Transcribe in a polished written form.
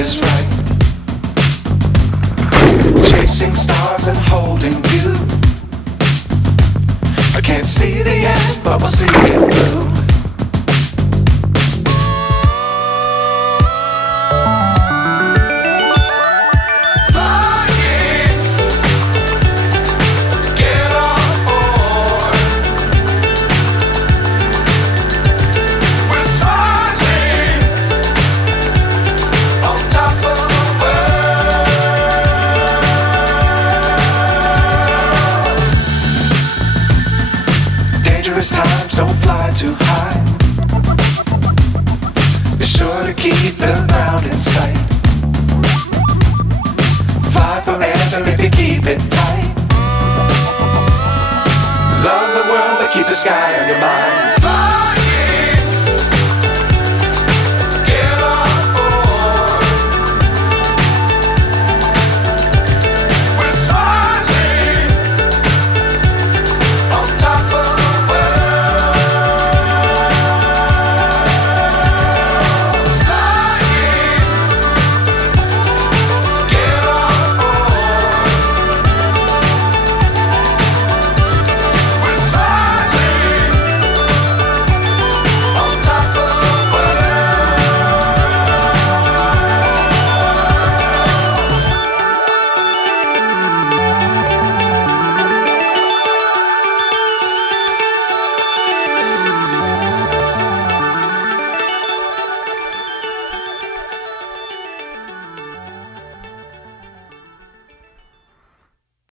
is right. Chasing stars and holding you. I can't see the end, but we'll see it through. Times don't fly too high. Be sure to keep the ground in sight. Fly forever if you keep it tight. Love the world but keep the sky on your mind.